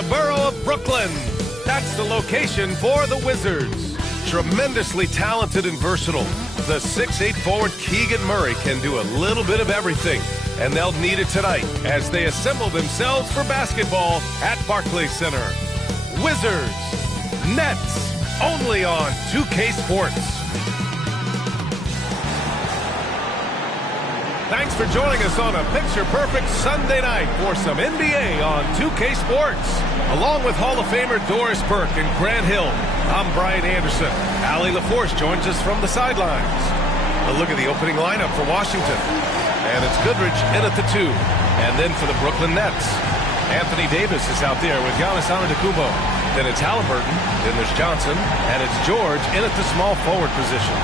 the borough of Brooklyn. That's the location for the Wizards. Tremendously talented and versatile, the 6'8" forward Keegan Murray can do a little bit of everything, and they'll need it tonight as they assemble themselves for basketball at Barclays Center. Wizards, Nets, only on 2K Sports. Thanks for joining us on a picture-perfect Sunday night for some NBA on 2K Sports. Along with Hall of Famer Doris Burke and Grant Hill, I'm Brian Anderson. Allie LaForce joins us from the sidelines. A look at the opening lineup for Washington. And it's Goodrich in at the 2. And then for the Brooklyn Nets, Anthony Davis is out there with Giannis Antetokounmpo. Then it's Halliburton, then there's Johnson, and it's George in at the small forward position.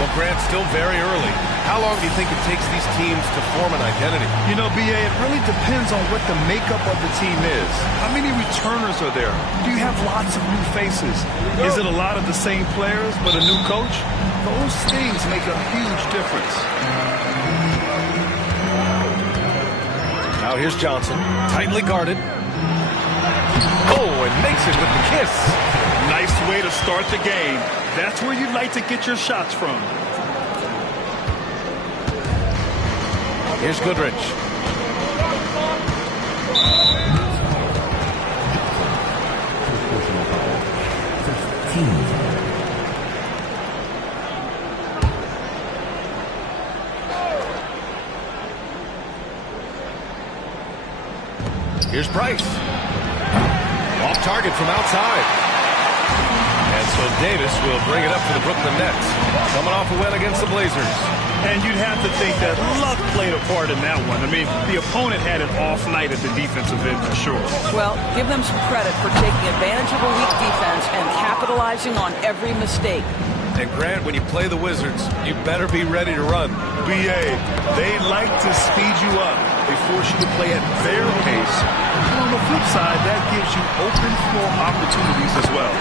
Well, Grant, still very early. How long do you think it takes these teams to form an identity? You know, B.A., it really depends on what the makeup of the team is. How many returners are there? Do you have lots of new faces? Is it a lot of the same players but a new coach? Those things make a huge difference. Now here's Johnson, tightly guarded. Oh, and makes it with the kiss. Nice way to start the game. That's where you'd like to get your shots from. Here's Goodrich. Here's Price. Off target from outside. And so Davis will bring it up for the Brooklyn Nets. Coming off a win against the Blazers. And you'd have to think that luck played a part in that one. I mean, the opponent had an off night at the defensive end for sure. Well, give them some credit for taking advantage of a weak defense and capitalizing on every mistake. And Grant, when you play the Wizards, you better be ready to run. B.A., they like to speed you up. They force you to play at their pace. And on the flip side, that gives you open floor opportunities as well.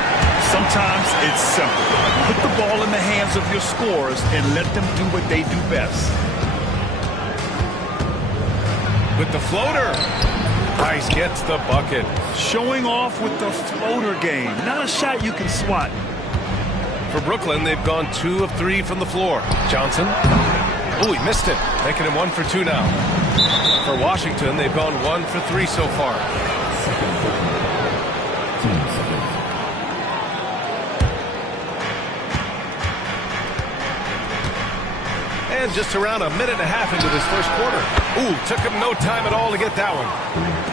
Sometimes it's simple. Put the ball in the hands of your scorers and let them do what they do best. With the floater, Price gets the bucket. Showing off with the floater game. Not a shot you can swat. For Brooklyn, they've gone 2 of 3 from the floor. Johnson. Oh, he missed it. Making him 1 for 2 now. For Washington, they've gone 1 for 3 so far. And just around a minute and a half into this first quarter. Ooh, took him no time at all to get that one.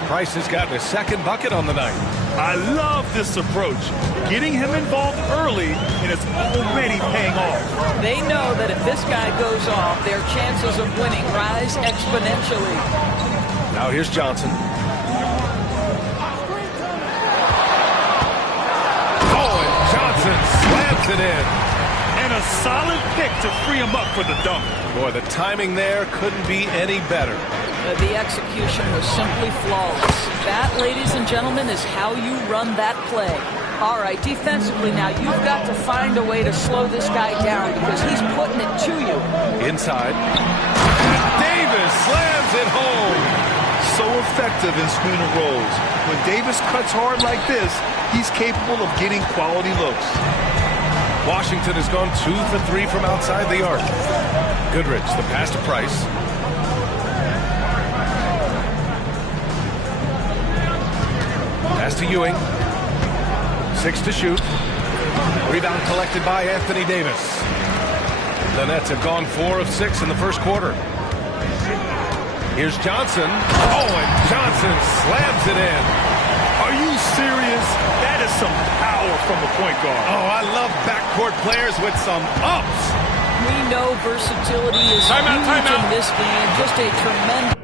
Price has gotten his second bucket on the night. I love this approach. Getting him involved early, and it's already paying off. They know that if this guy goes off, their chances of winning rise exponentially. Now here's Johnson. Oh, and Johnson slams it in. And a solid pick to free him up for the dunk. Boy, the timing there couldn't be any better. The execution was simply flawless. That, ladies and gentlemen, is how you run that play. All right, defensively now, you've got to find a way to slow this guy down because he's putting it to you. Inside. Davis slams it home. So effective in screen and rolls. When Davis cuts hard like this, he's capable of getting quality looks. Washington has gone 2 for 3 from outside the arc. Goodrich, the pass to Price. Pass to Ewing. 6 to shoot. Rebound collected by Anthony Davis. The Nets have gone 4 of 6 in the first quarter. Here's Johnson. Oh, and Johnson slams it in. Are you serious? That is some power from a point guard. Oh, I love backcourt players with some ups. We know versatility is huge in this game. Just a tremendous...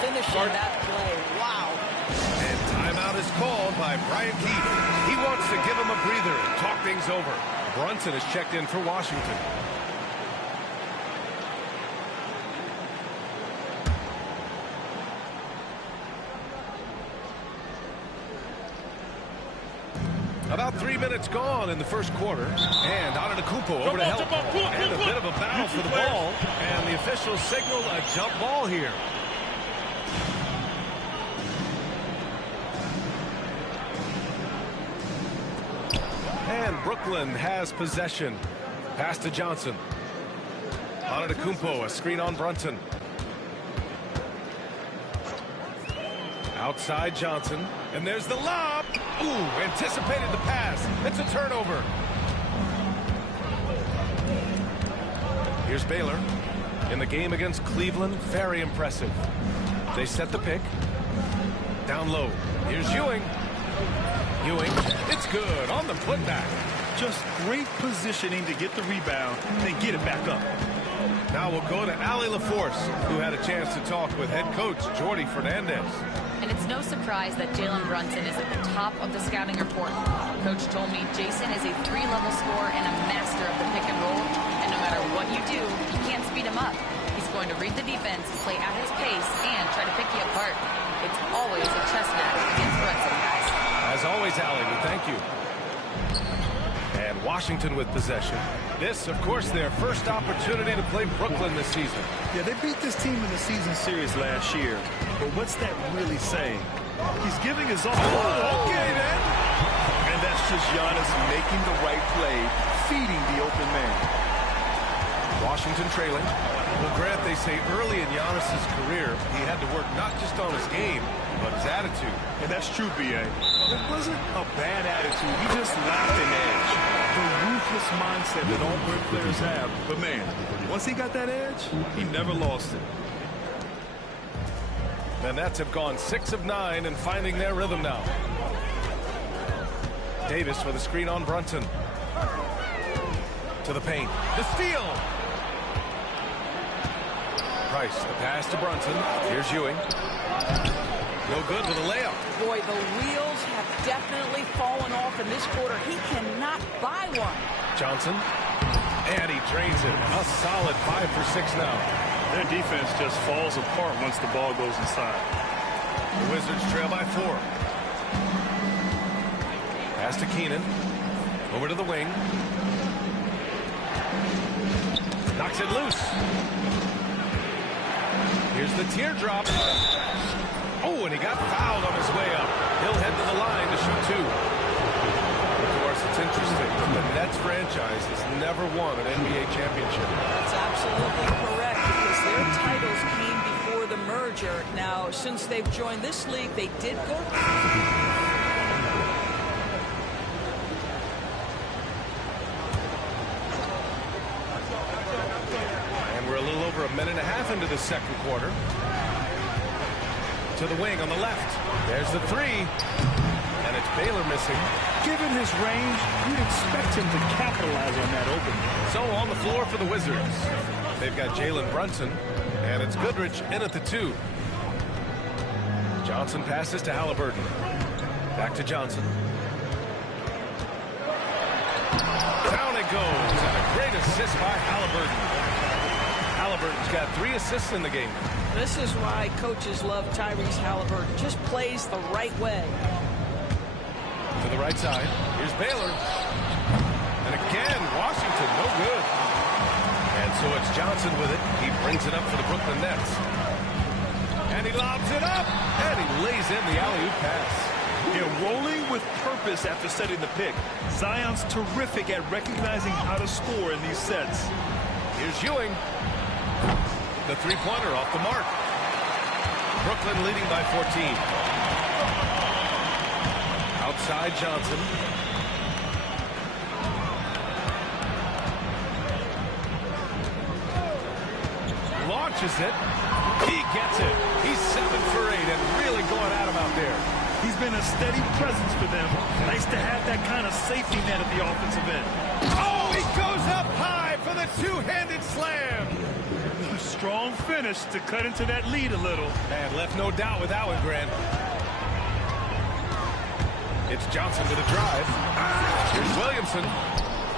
finishing that play. Wow. And timeout is called by Brian Keith. He wants to give him a breather and talk things over. Brunson is checked in for Washington. About 3 minutes gone in the first quarter. And Antetokounmpo over to help. And a bit of a battle for the ball. And the officials signal a jump ball here. And Brooklyn has possession. Pass to Johnson. Antetokounmpo, a screen on Brunson. Outside Johnson. And there's the lob. Ooh, anticipated the pass. It's a turnover. Here's Baylor. In the game against Cleveland, very impressive. They set the pick. Down low. Here's Ewing. Ewing, it's good on the putback. Just great positioning to get the rebound, then get it back up. Now we'll go to Allie LaForce, who had a chance to talk with head coach Jordi Fernandez. And it's no surprise that Jalen Brunson is at the top of the scouting report. Coach told me Jason is a 3-level scorer and a master of the pick and roll. And no matter what you do, you can't speed him up. He's going to read the defense, play at his pace, and try to pick you apart. It's always a chess match against Brunson, guys. As always, Allie, we thank you. And Washington with possession. This, of course, their first opportunity to play Brooklyn this season. Yeah, they beat this team in the season series last year. But what's that really saying? He's giving his all. Okay, then. And that's just Giannis making the right play, feeding the open man. Washington trailing. Well, Grant, they say early in Giannis's career, he had to work not just on his game, but his attitude. And that's true, B.A. It wasn't a bad attitude. He just lacked an edge. The ruthless mindset that all great players have. But, man, once he got that edge, he never lost it. The Nets have gone 6 of 9 and finding their rhythm now. Davis with a screen on Brunson. To the paint. The steal. Price, the pass to Brunson. Here's Ewing. No good with a layup. Boy, the wheels have definitely fallen off in this quarter. He cannot buy one. Johnson. And he drains it. A solid 5 for 6 now. Their defense just falls apart once the ball goes inside. The Wizards trail by 4. Pass to Keenan. Over to the wing. Knocks it loose. Here's the teardrop. Oh, and he got fouled on his way up. He'll head to the line to shoot 2. Of course, it's interesting. The Nets franchise has never won an NBA championship. That's absolutely correct because their titles came before the merger. Now, since they've joined this league, they did go. And we're a little over a minute and a half into the second quarter. To the wing on the left. There's the 3. And it's Baylor missing. Given his range, you'd expect him to capitalize on that opening. So on the floor for the Wizards. They've got Jalen Brunson. And it's Goodrich in at the 2. Johnson passes to Halliburton. Back to Johnson. Down it goes. And a great assist by Halliburton. Halliburton's got 3 assists in the game. This is why coaches love Tyrese Halliburton. Just plays the right way. To the right side. Here's Baylor. And again, Washington, no good. And so it's Johnson with it. He brings it up for the Brooklyn Nets. And he lobs it up. And he lays in the alley-oop pass. Yeah, rolling with purpose after setting the pick. Zion's terrific at recognizing how to score in these sets. Here's Ewing. The three-pointer off the mark. Brooklyn leading by 14. Outside Johnson. Launches it. He gets it. He's 7 for 8 and really going at him out there. He's been a steady presence for them. Nice to have that kind of safety net at the offensive end. Oh, he goes up high for the two-handed slam. Strong finish to cut into that lead a little. And left no doubt with that one, Grant. It's Johnson with a drive. Here's Williamson.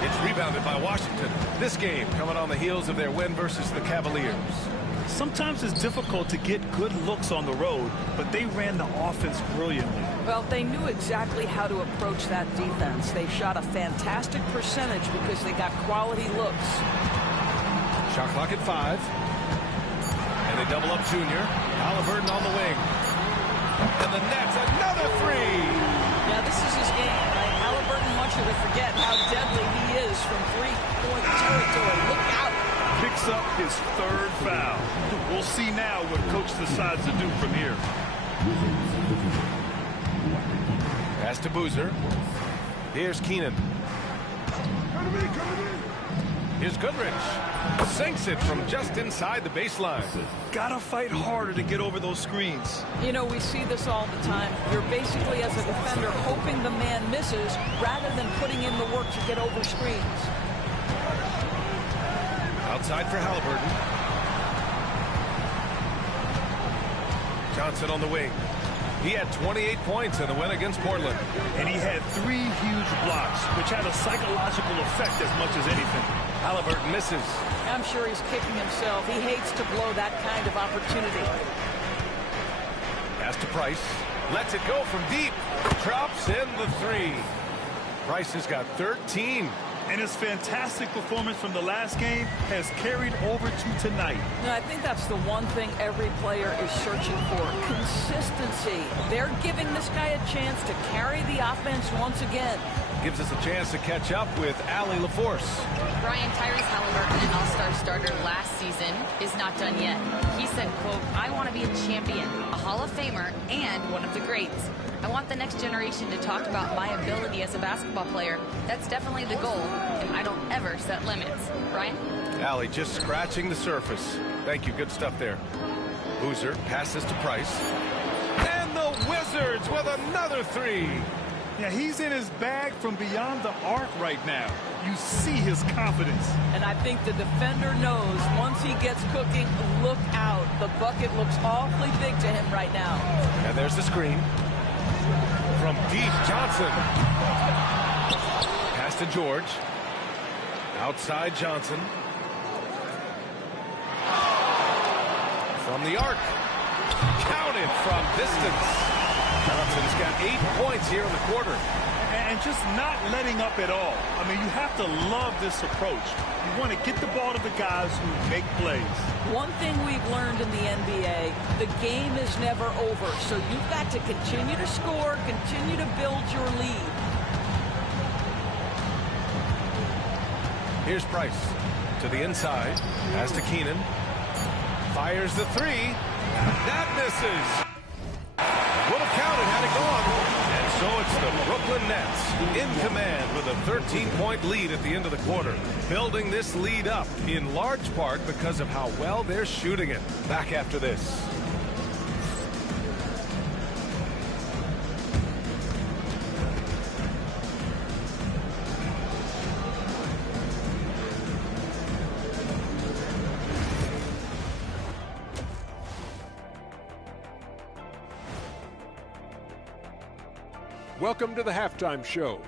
It's rebounded by Washington. This game coming on the heels of their win versus the Cavaliers. Sometimes it's difficult to get good looks on the road, but they ran the offense brilliantly. Well, they knew exactly how to approach that defense. They shot a fantastic percentage because they got quality looks. Shot clock at 5. And they double up Junior. Halliburton on the wing. And the Nets, another three. Now, this is his game, right? Halliburton wants you to forget how deadly he is from three-point territory. Look out. Picks up his 3rd foul. We'll see now what coach decides to do from here. Pass to Boozer. Here's Keenan. Here's Goodrich. Sinks it from just inside the baseline. Gotta fight harder to get over those screens. You know, we see this all the time. You're basically, as a defender, hoping the man misses rather than putting in the work to get over screens. Outside for Halliburton. Johnson on the wing. He had 28 points in the win against Portland. And he had 3 huge blocks, which had a psychological effect as much as anything. Halliburton misses. I'm sure he's kicking himself. He hates to blow that kind of opportunity. Pass to Price. Lets it go from deep. Drops in the 3. Price has got 13. And his fantastic performance from the last game has carried over to tonight. No, I think that's the one thing every player is searching for. Consistency. They're giving this guy a chance to carry the offense once again. Gives us a chance to catch up with Allie LaForce. Brian, Tyrese Halliburton, an all-star starter last season, is not done yet. He said, quote, "I want to be a champion, a Hall of Famer, and one of the greats. I want the next generation to talk about my ability as a basketball player. That's definitely the goal, and I don't ever set limits." Brian? Allie just scratching the surface. Thank you. Good stuff there. Boozer passes to Price. And the Wizards with another 3. Yeah, he's in his bag from beyond the arc right now. You see his confidence. And I think the defender knows once he gets cooking, look out. The bucket looks awfully big to him right now. And there's the screen. From deep, Johnson. Pass to George. Outside Johnson. From the arc. Counted from distance. Johnson's got 8 points here in the quarter. And just not letting up at all. I mean, you have to love this approach. You want to get the ball to the guys who make plays. One thing we've learned in the NBA, the game is never over. So you've got to continue to score, continue to build your lead. Here's Price to the inside. Pass to Keenan. Fires the 3. That misses. Would have counted had it gone. And so it's the Brooklyn Nets in command with a 13-point lead at the end of the quarter. Building this lead up in large part because of how well they're shooting it. Back after this. Welcome to the halftime show.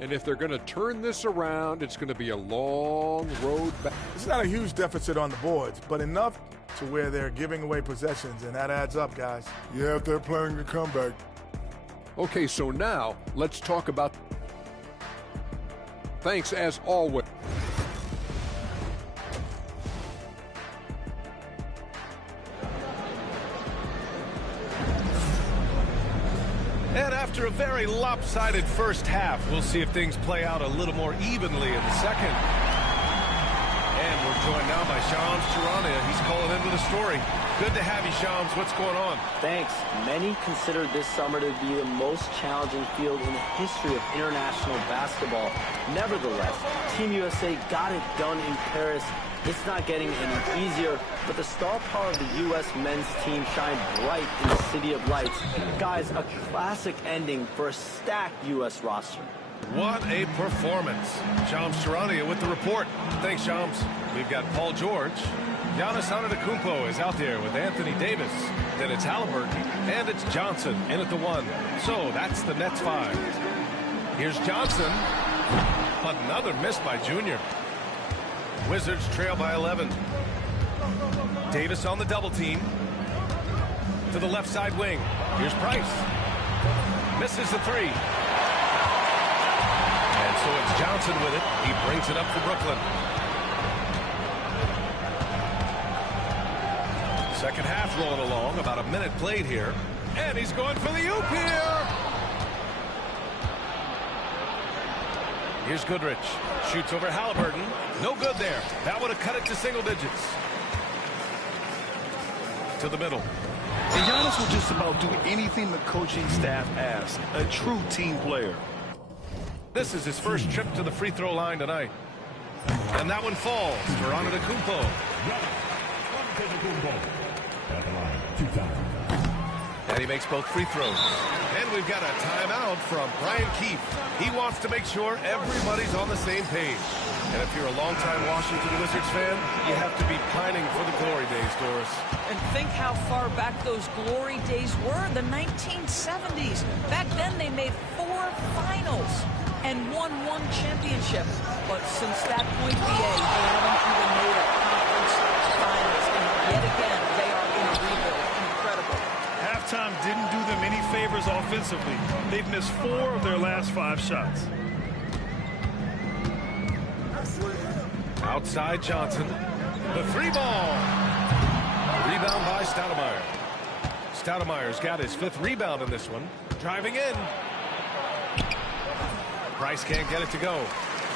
And if they're going to turn this around, it's going to be a long road back. It's not a huge deficit on the boards, but enough to where they're giving away possessions, and that adds up, guys. Yeah, if they're playing a comeback. Okay, so now let's talk about. Thanks as always. And after a very lopsided first half, we'll see if things play out a little more evenly in the second. And we're joined now by Shams Charania. He's calling into the story. Good to have you, Shams. What's going on? Thanks. Many consider this summer to be the most challenging field in the history of international basketball. Nevertheless, Team USA got it done in Paris. It's not getting any easier, but the star power of the U.S. men's team shined bright in the City of Lights. Guys, a classic ending for a stacked U.S. roster. What a performance. Shams Charania with the report. Thanks, Shams. We've got Paul George. Giannis Antetokounmpo is out there with Anthony Davis. Then it's Halliburton, and it's Johnson in at the 1. So that's the Nets 5. Here's Johnson. Another miss by Junior. Wizards trail by 11. Davis on the double team. To the left side wing. Here's Price. Misses the three. And so it's Johnson with it. He brings it up for Brooklyn. Second half rolling along. About a minute played here. And he's going for the oop here. Here's Goodrich. Shoots over Halliburton. No good there. That would have cut it to single digits. To the middle. And Giannis will just about do anything the coaching staff asks. A true team player. This is his first trip to the free throw line tonight. And that one falls for Antetokounmpo. And he makes both free throws. And we've got a timeout from Brian Keefe. He wants to make sure everybody's on the same page. And if you're a longtime Washington Wizards fan, you have to be pining for the glory days, Doris. And think how far back those glory days were, the 1970s. Back then, they made 4 finals and won 1 championship. But since that point, BA, they haven't even made a conference finals. And yet again, they are in a rebuild. Incredible. Halftime didn't do them any favors offensively. They've missed 4 of their last 5 shots. Outside Johnson. The 3-ball. Rebound by Stoudemire. Stoudemire's got his 5th rebound in this one. Driving in. Price can't get it to go.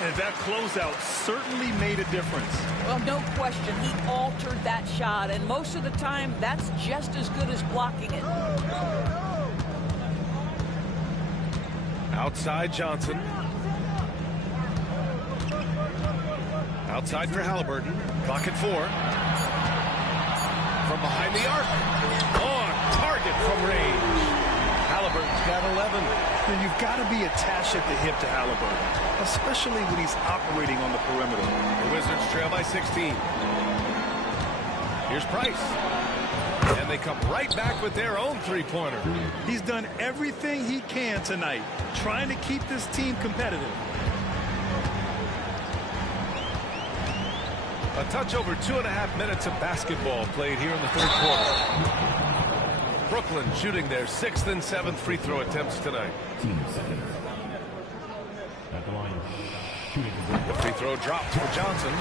And that closeout certainly made a difference. Well, no question. He altered that shot. And most of the time, that's just as good as blocking it. Outside Johnson. Outside for Halliburton. Clock at 4. From behind the arc. On target from range. Halliburton's got 11. And you've got to be attached at the hip to Halliburton, especially when he's operating on the perimeter. The Wizards trail by 16. Here's Price. And they come right back with their own 3-pointer. He's done everything he can tonight, trying to keep this team competitive. A touch over 2.5 minutes of basketball played here in the 3rd quarter. Brooklyn shooting their 6th and 7th free throw attempts tonight. The free throw drops for Johnson.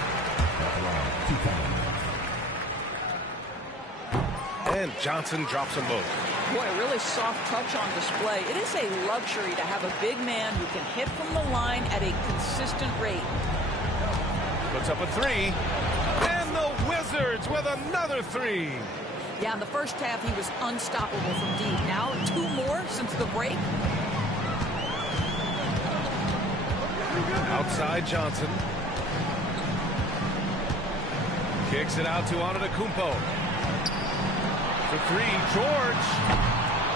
And Johnson drops them both. Boy, a really soft touch on display. It is a luxury to have a big man who can hit from the line at a consistent rate. Puts up a 3. And the Wizards with another 3. Yeah, in the first half, he was unstoppable from deep. Now, 2 more since the break. Outside Johnson. Kicks it out to Antetokounmpo. For 3, George.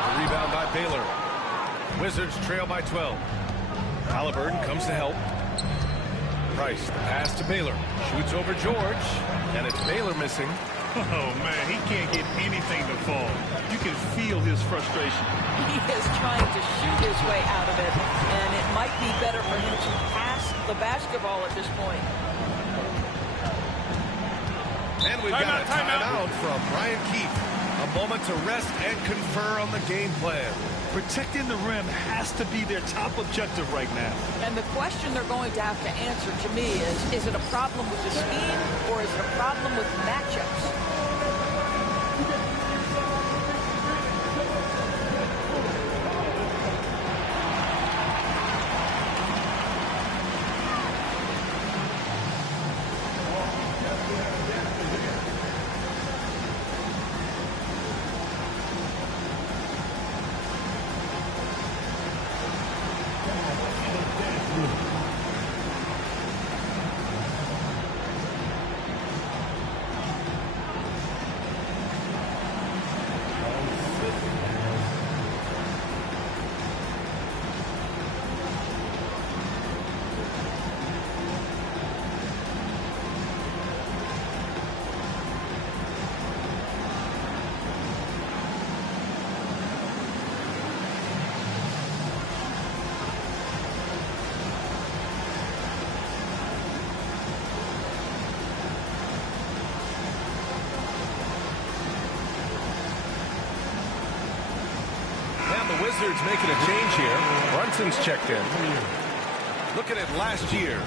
A rebound by Baylor. Wizards trail by 12. Halliburton comes to help. Price, the pass to Baylor. Shoots over George. And it's Baylor missing. Oh, man, he can't get anything to fall. You can feel his frustration. He is trying to shoot his way out of it, and it might be better for him to pass the basketball at this point. And we've got a timeout from Brian Keefe. A moment to rest and confer on the game plan. Protecting the rim has to be their top objective right now. And the question they're going to have to answer to me is it a problem with the scheme or is it a problem with matchups? Wizards making a change here. Brunson's checked in. Looking at last year.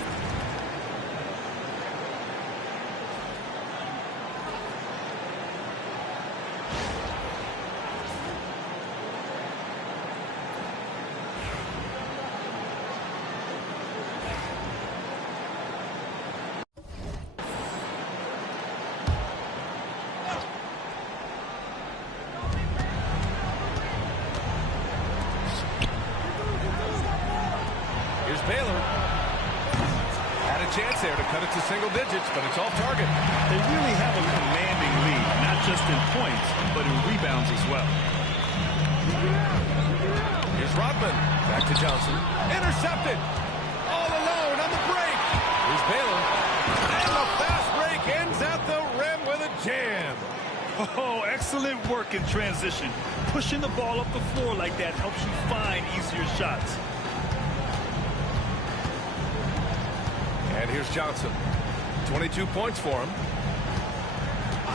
Baylor had a chance there to cut it to single digits, but it's off target. They really have a commanding lead, not just in points, but in rebounds as well. Here's Rodman. Back to Johnson. Intercepted. All alone on the break. Here's Baylor. And the fast break ends at the rim with a jam. Oh, excellent work in transition. Pushing the ball up the floor like that helps you find easier shots. And here's Johnson. 22 points for him.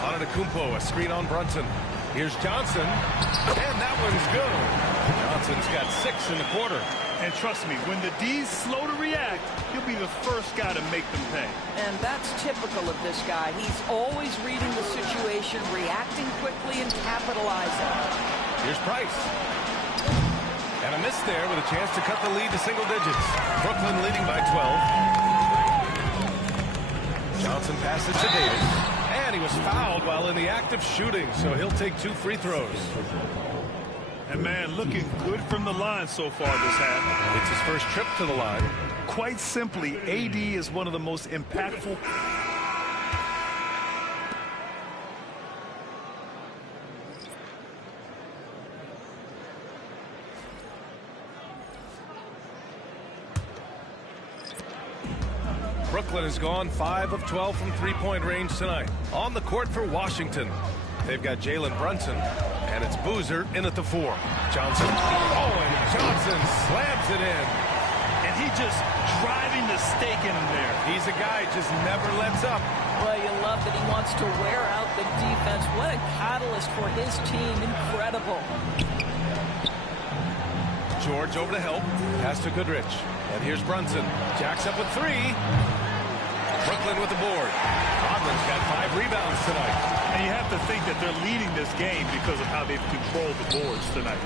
Antetokounmpo, a screen on Brunson. Here's Johnson. And that one's good. Johnson's got 6 in the quarter. And trust me, when the D's slow to react, he'll be the first guy to make them pay. And that's typical of this guy. He's always reading the situation, reacting quickly, and capitalizing. Here's Price. And a miss there with a chance to cut the lead to single digits. Brooklyn leading by 12. Johnson passes to Davis, and he was fouled while in the act of shooting, so he'll take 2 free throws. And man, looking good from the line so far this half. It's his first trip to the line. Quite simply, AD is one of the most impactful. Brooklyn has gone 5 of 12 from three-point range tonight. On the court for Washington, they've got Jalen Brunson, and it's Boozer in at the 4. Johnson. Oh, and Johnson slams it in. And he just driving the stake in him there. He's a guy who just never lets up. Well, you love that he wants to wear out the defense. What a catalyst for his team. Incredible. George over to help. Pass to Goodrich. And here's Brunson. Jacks up with 3. Brooklyn with the board. Rodman's got 5 rebounds tonight. And you have to think that they're leading this game because of how they've controlled the boards tonight.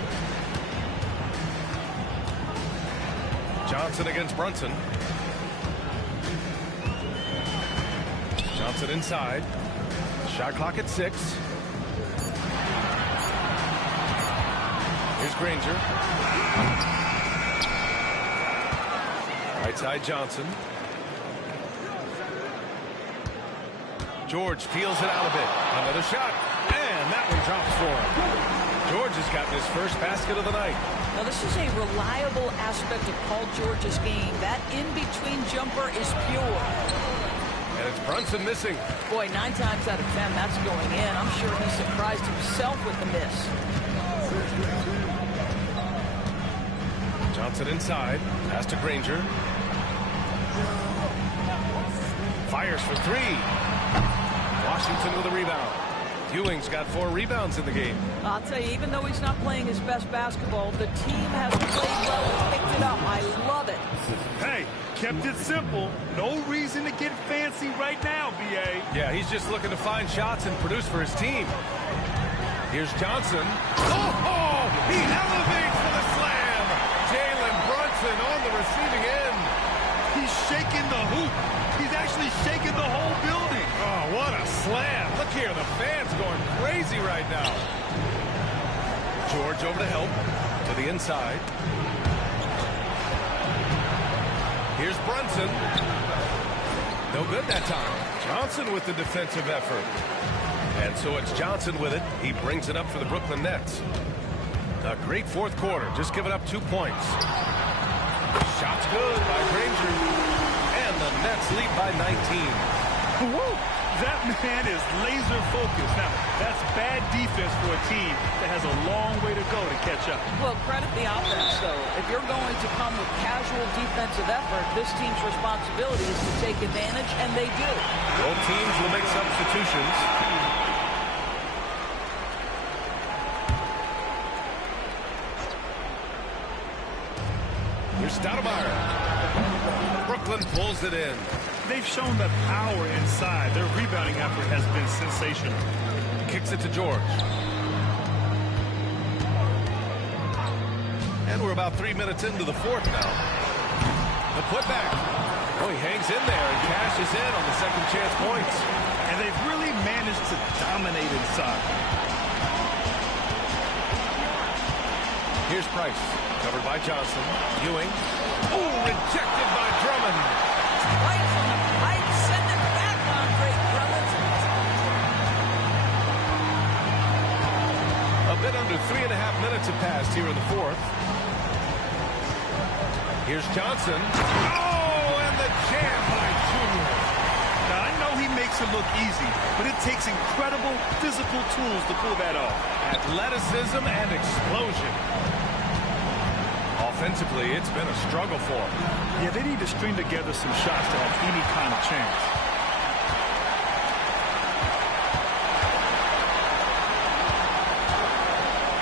Johnson against Brunson. Johnson inside. Shot clock at 6. Here's Granger. Right side Johnson. George feels it out a bit. Another shot. And that one drops for him. George has gotten his first basket of the night. Now, this is a reliable aspect of Paul George's game. That in-between jumper is pure. And it's Brunson missing. Boy, 9 times out of 10, that's going in. I'm sure he surprised himself with the miss. Johnson inside. Pass to Granger. Fires for 3. Washington with a rebound. Ewing's got 4 rebounds in the game. I'll tell you, even though he's not playing his best basketball, the team has played well and picked it up. I love it. Hey, kept it simple. No reason to get fancy right now, B.A. Yeah, he's just looking to find shots and produce for his team. Here's Johnson. Oh, he elevates for the slam. Jalen Brunson on the receiving end. He's shaking the hoop. He's actually shaking the whole building. Oh, what a slam. Look here, the fans going crazy right now. George over to help. To the inside. Here's Brunson. No good that time. Johnson with the defensive effort. And so it's Johnson with it. He brings it up for the Brooklyn Nets. A great fourth quarter. Just giving up 2 points. Shot's good by Granger. And the Nets lead by 19. Woo! That man is laser focused. Now, that's bad defense for a team that has a long way to go to catch up. Well, credit the offense, though. If you're going to come with casual defensive effort, this team's responsibility is to take advantage, and they do. Both teams will make substitutions. Here's Stoudemire. Brooklyn pulls it in. They've shown the power inside. Their rebounding effort has been sensational. Kicks it to George. And we're about 3 minutes into the fourth now. The putback. Oh, he hangs in there and cashes in on the second chance points. And they've really managed to dominate inside. Here's Price. Covered by Johnson. Ewing. Oh, rejected by Drummond. Right from the pipe, send it back on great Drummond. A bit under 3.5 minutes have passed here in the fourth. Here's Johnson. Oh, and the jam by Junior. Now, I know he makes it look easy, but it takes incredible physical tools to pull that off. Athleticism and explosion. Offensively, it's been a struggle for him. Yeah, they need to string together some shots to have any kind of chance.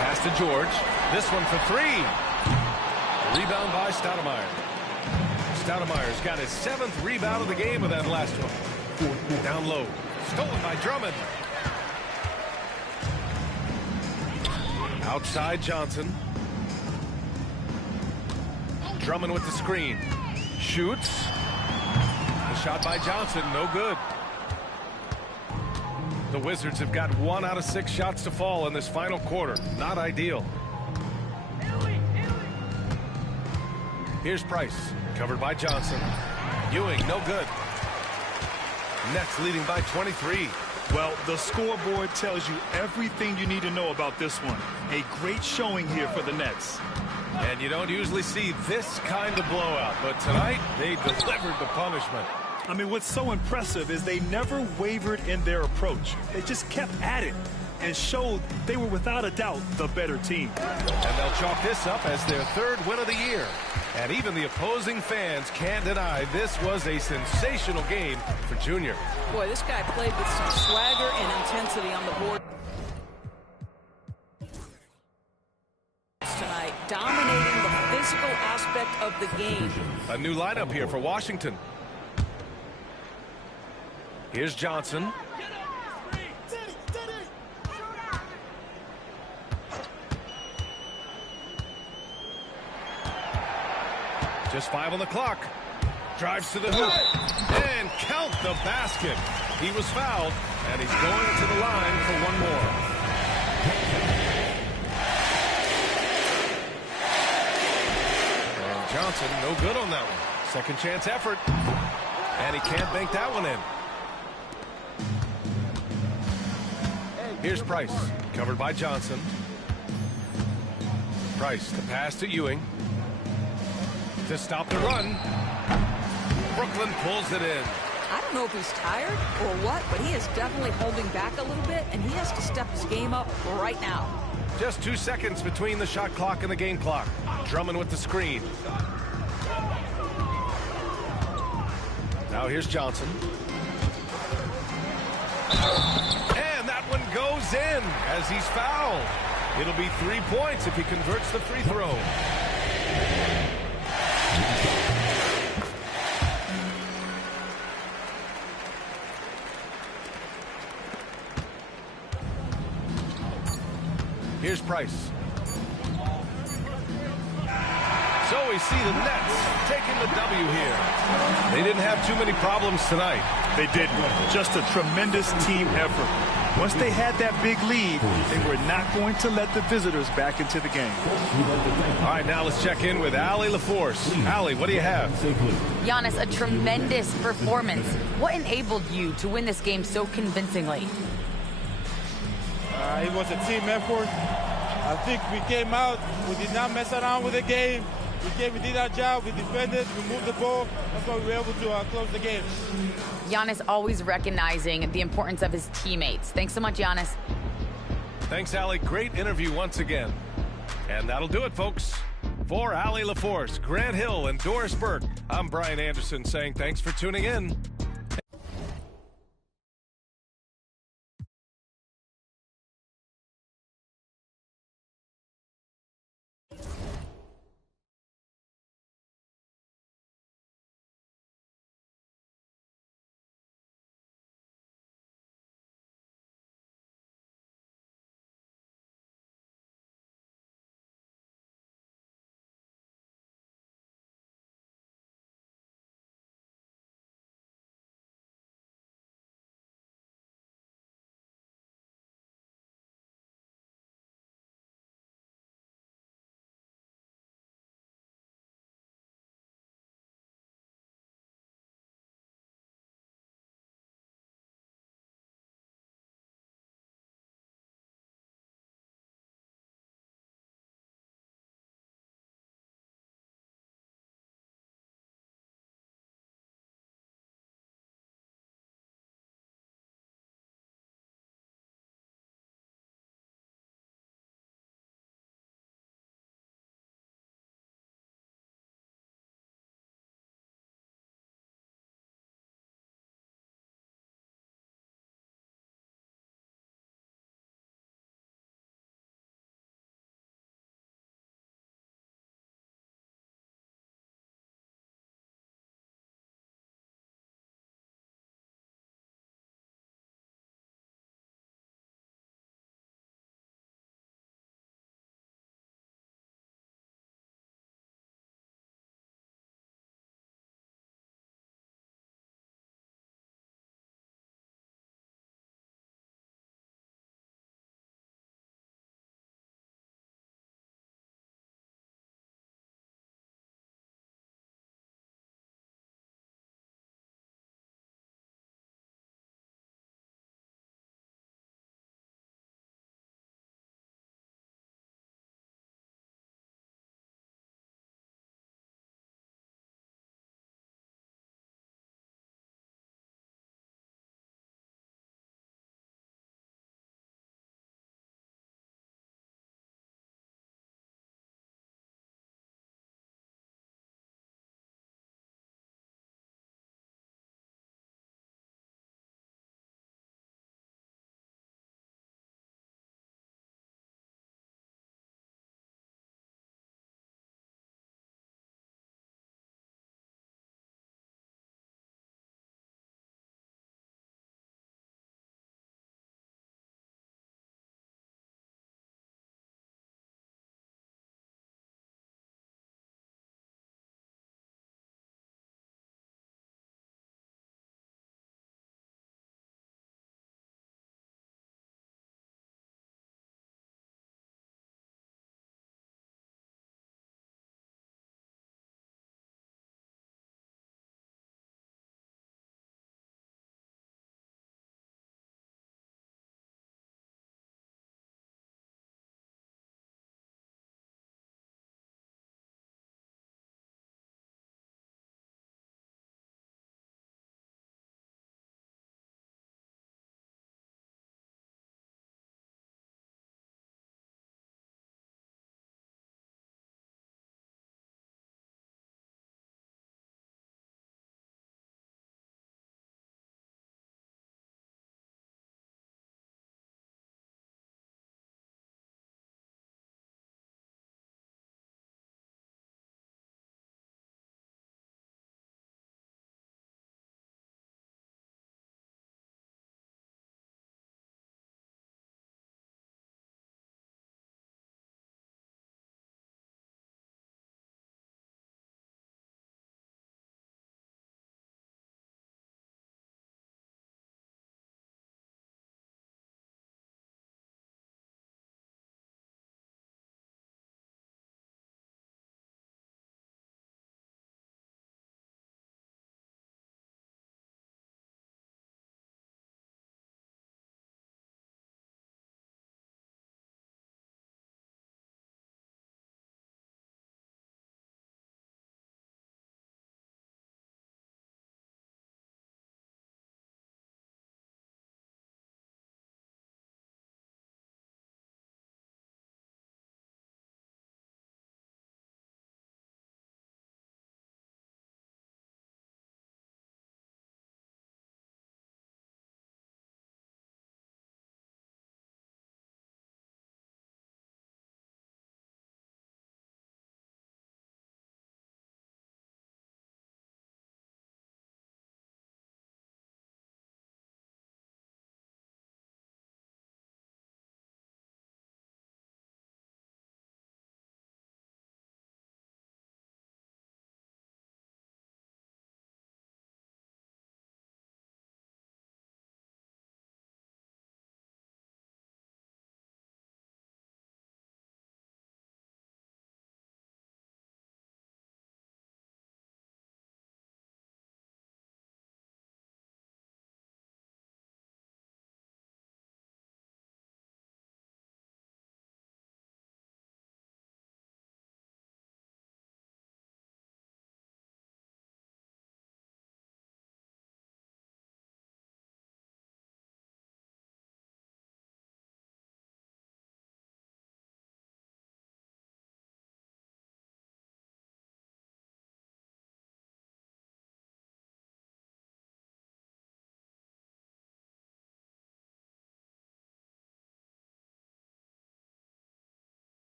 Pass to George. This one for three. Rebound by Stoudemire. Stoudemire's got his 7th rebound of the game with that last one. Down low. Stolen by Drummond. Outside Johnson. Drummond with the screen. Shoots. The shot by Johnson, no good. The Wizards have got 1 out of 6 shots to fall in this final quarter. Not ideal. Here's Price. Covered by Johnson. Ewing, no good. Nets leading by 23. Well, the scoreboard tells you everything you need to know about this one. A great showing here for the Nets. And you don't usually see this kind of blowout, but tonight they delivered the punishment. I mean, what's so impressive is they never wavered in their approach. They just kept at it and showed they were without a doubt the better team. And they'll chalk this up as their 3rd win of the year. And even the opposing fans can't deny this was a sensational game for Junior. Boy, this guy played with some swagger and intensity on the board tonight, dominating the physical aspect of the game. A new lineup here for Washington. Here's Johnson. Just 5 on the clock. Drives to the hoop. And count the basket. He was fouled, and he's going to the line for one more. And Johnson, no good on that one. Second chance effort. And he can't bank that one in. Here's Price. Covered by Johnson. Price, the pass to Ewing. To stop the run. Brooklyn pulls it in. I don't know if he's tired or what, but he is definitely holding back a little bit, and he has to step his game up right now. Just 2 seconds between the shot clock and the game clock. Drummond with the screen. Now here's Johnson. And that one goes in as he's fouled. It'll be 3 points if he converts the free throw. Here's Price. So we see the Nets taking the W here. They didn't have too many problems tonight. They didn't. Just a tremendous team effort. Once they had that big lead, they were not going to let the visitors back into the game. All right, now let's check in with Allie LaForce. Allie, what do you have? Giannis, a tremendous performance. What enabled you to win this game so convincingly? It was a team effort. I think we came out, we did not mess around with the game. We did our job, we defended, we moved the ball. That's why we were able to close the game. Giannis always recognizing the importance of his teammates. Thanks so much, Giannis. Thanks, Allie. Great interview once again. And that'll do it, folks. For Allie LaForce, Grant Hill, and Doris Burke, I'm Brian Anderson saying thanks for tuning in.